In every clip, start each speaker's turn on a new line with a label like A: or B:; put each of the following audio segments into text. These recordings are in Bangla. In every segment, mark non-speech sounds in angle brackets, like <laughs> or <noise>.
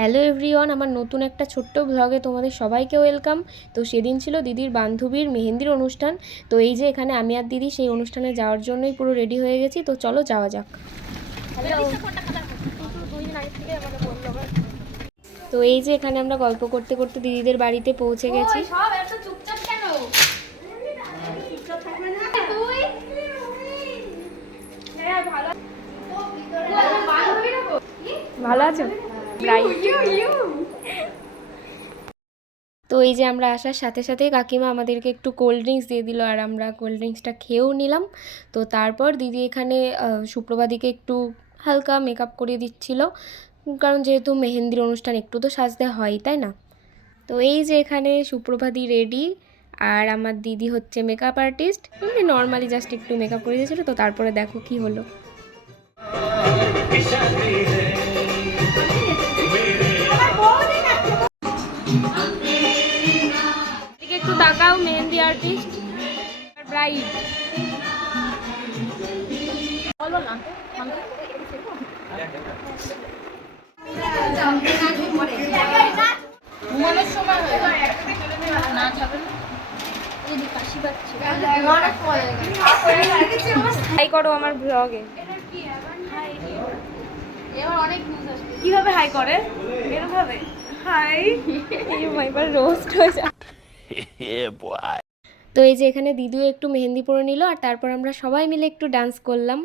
A: হ্যালো এভরিওয়ান আমার নতুন একটা ছোট্ট ব্লগে তোমাদের সবাইকে ওয়েলকাম তো সেদিন ছিল দিদির বান্ধবীর মেহেন্দির অনুষ্ঠান। তো এই যে এখানে আমি আর দিদি সেই অনুষ্ঠানে যাওয়ার জন্যই পুরো রেডি হয়ে গেছি। তো চলো যাওয়া যাক। তো এই যে এখানে আমরা গল্প করতে করতে দিদিদের বাড়িতে পৌঁছে গেছি।
B: হ্যাঁ ভালো
A: আছো? তো এই যে আমরা আসার সাথে সাথেই কাকিমা আমাদেরকে একটু কোল্ড ড্রিঙ্কস দিয়ে দিল আর আমরা কোল্ড ড্রিঙ্কসটা খেয়েও নিলাম। তো তারপর দিদি এখানে সুপ্রভাদিকে একটু হালকা মেকআপ করিয়ে দিচ্ছিল। কারণ যেহেতু মেহেন্দির অনুষ্ঠান একটু তো সাজতে হয় তাই না? তো এই যে এখানে সুপ্রভাদি রেডি আর আমার দিদি হচ্ছে মেকআপ আর্টিস্ট এমনি নর্মালি জাস্ট একটু মেকআপ করে দিয়েছিল তো তারপরে দেখো কি হলো। মেহেন্দি আর্টিস্ট ব্রাইট
B: ঘুমানোর সময় হয়ে না যাবে না।
A: হাই করো আমার ব্লগে
C: কীভাবে হাই করে? এরকম ভাবে হাই
A: এবার রোস্ট হয়ে যায়. <laughs> তো এই যে এখানে দিদিও একটু মেহেন্দি পরে নিল আর তারপর আমরা সবাই মিলে একটু ডান্স করলাম।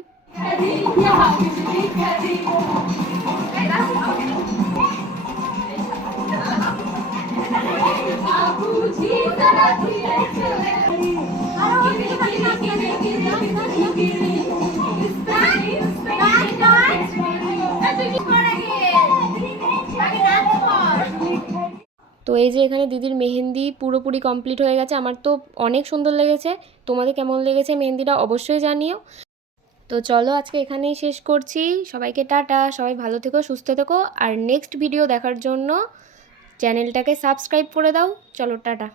A: তো এই যে এখানে দিদির মেহেন্দি পুরোপুরি কমপ্লিট হয়ে গেছে, আমার তো অনেক সুন্দর লেগেছে। তোমাদের কেমন লেগেছে মেহেন্দিটা অবশ্যই জানিও। তো চলো আজকে এখানেই শেষ করছি। সবাইকে টাটা, সবাই ভালো থেকো, সুস্থ থেকো। আর নেক্সট ভিডিও দেখার জন্য চ্যানেলটাকে সাবস্ক্রাইব করে দাও। চলো, টাটা।